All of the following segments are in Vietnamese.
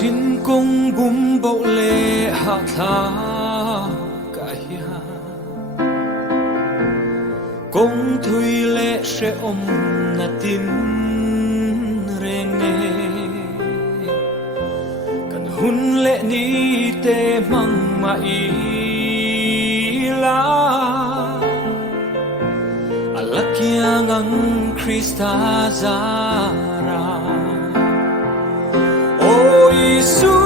xin công bum bộ lệ hạ tha cả hiya công thui lệ sẽ na tin reng nè kan hun lệ ni te mang ma i la alakia ngang Krista zara o Isu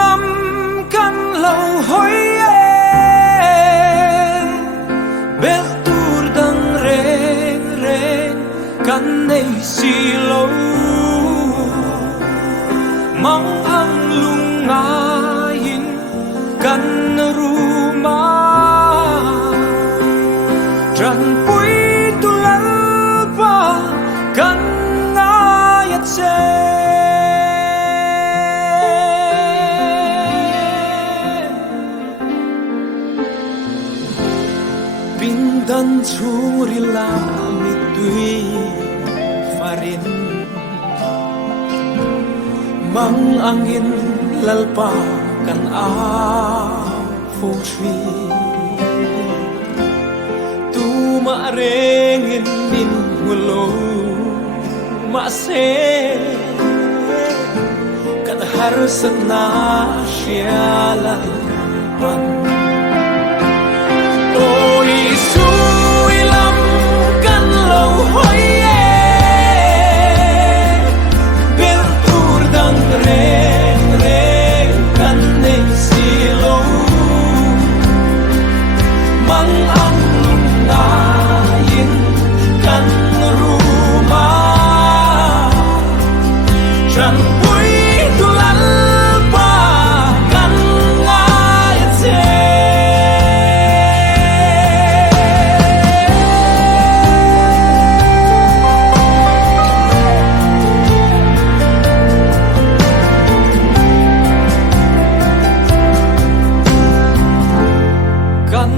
lam kan lâu hoi bel tur dang reng reng kan nei si lo mang ang lungayin kan ruma tran pui tulal pa kan ngayat se dan churila mitui farin mang angin lalpa kan fo tree tu ma rengin min ngulo ma se kan harus na syalan pan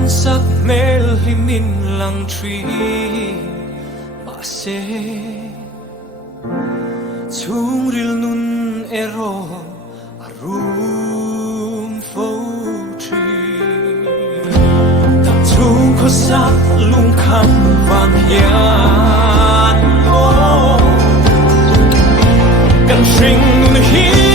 sắc mel himin lang tri ma se chung ril nun ero arum fo tri tam chung ko sak lung kham vang hian mo kan sing nun hi